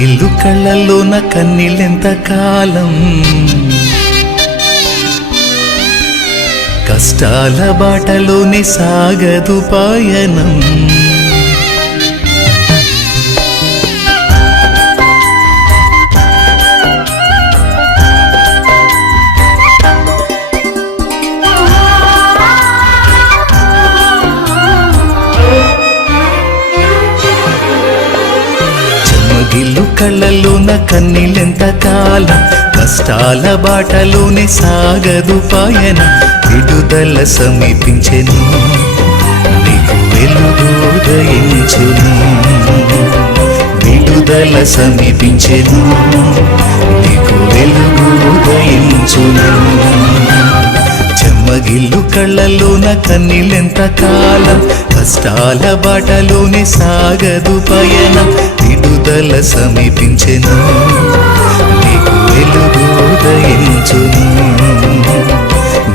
చెమ్మగిల్లు కళ్ళల్లోన కన్నీళ్ళెంత కాలం, కష్టాల బాటలోనే సాగదు పయనం. చెమ్మగిల్లు కళ్ళల్లోన కన్నీళ్ళెంత కాలం, కష్టాల బాటలోనే సాగదు పయనం. విడుదల సమీపించెను, నీకు వెలుగు ఉదయించును. విడుదల సమీపించెను, నీకు వెలుగు ఉదయించును. చెమ్మగిల్లు కళ్ళల్లోన కన్నీళ్ళెంత కాలం, కష్టాల బాటలోనే సాగదు పయనం. విడుదల సమీపించెను, నీకు వెలుగు ఉదయించును.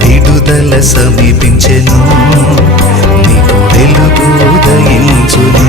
విడుదల సమీపించెను, నీకు వెలుగు ఉదయించును.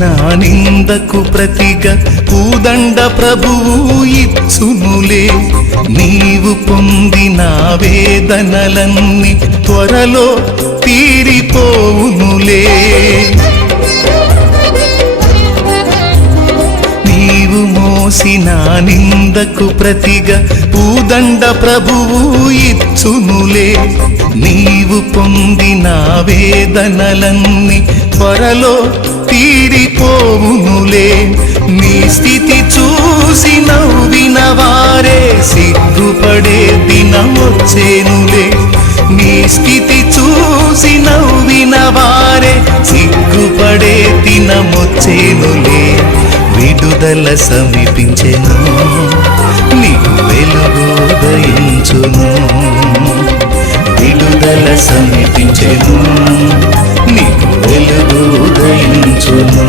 నా నిందకు ప్రతిగా పూదండ ప్రభువు ఇచ్చునులే. నీవు పొందిన వేదనలన్నీ త్వరలో తీరిపోవునులే. నీవు మోసిన నిందకు ప్రతిగా పూదండ ప్రభువు ఇచ్చునులే. నీవు పొందిన వేదనలన్నీ త్వరలో తీరిపోవునులే. నీ స్థితి చూసి నవ్విన వారే సిగ్గుపడే దినమొచ్చేనులే. నీ స్థితి చూసి నవ్విన వారే సిగ్గుపడే దినమొచ్చేనులే. విడుదల సమీపించెను, నీకు వెలుగు ఉదయించును. విడుదల సమీపించెను, నీకు వెలుగు ఉదయించును.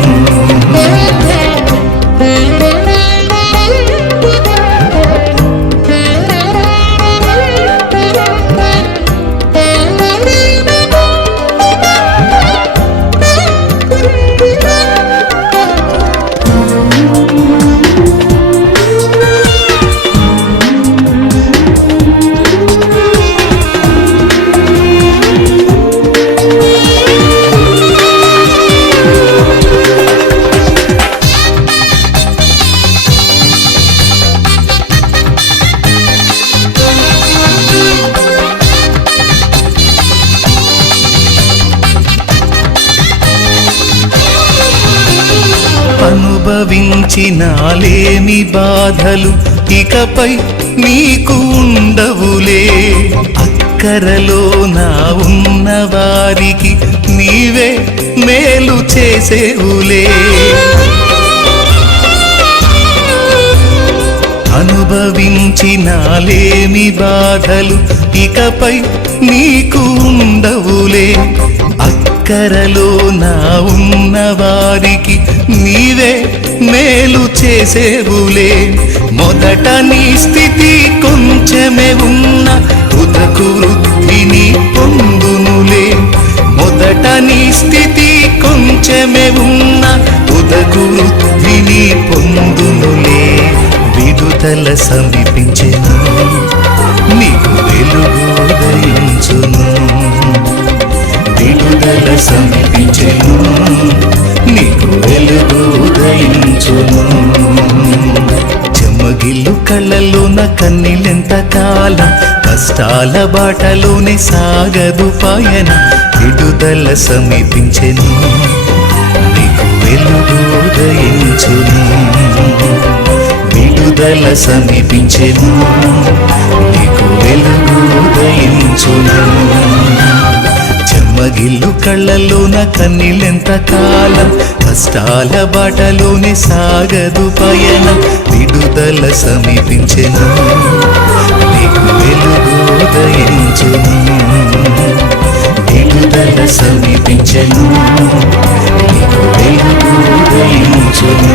అనుభవించినాలేమి బాధలు ఇకపై నీకు ఉండవులే. అక్కరలో నా ఉన్న వారికి నీవే మేలు చేసేవులే. అనుభవించినాలేమి బాధలు ఇకపై నీకు ఉండవులే. అక్కరలో నా ఉన్న వారికి నీవే మేలు చేసేవులే. మొదట నీ స్థితి కొంచెమే ఉన్న ఉదకు వృద్ధిని పొందునులే. మొదట నీ స్థితి కొంచెమే ఉన్న ఉదకు వృద్ధిని పొందునులే. విడుదల సమీపించెను, నీకు వెలుగు ఉదయించును. విడుదల సమీపించెను, నీకు వెలుగు ఉదయించును. చెమ్మగిల్లు కళ్ళల్లోన కన్నీళ్ళెంత కాలం, కష్టాల బాటలోనే సాగదు పయనం. విడుదల సమీపించెను, నీకు వెలుగు ఉదయించును. విడుదల సమీపించెను, నీకు వెలుగు ఉదయించును. ఉదయించును. చెమ్మగిల్లు కళ్ళలోన కన్నీళ్ళెంత కాలం, కష్టాల బాటలోనే సాగదు పయనం, విడుదల సమీపించెను, నీకు వెలుగు ఉదయించును. విడుదల సమీపించెను, నీకు వెలుగు ఉదయించును.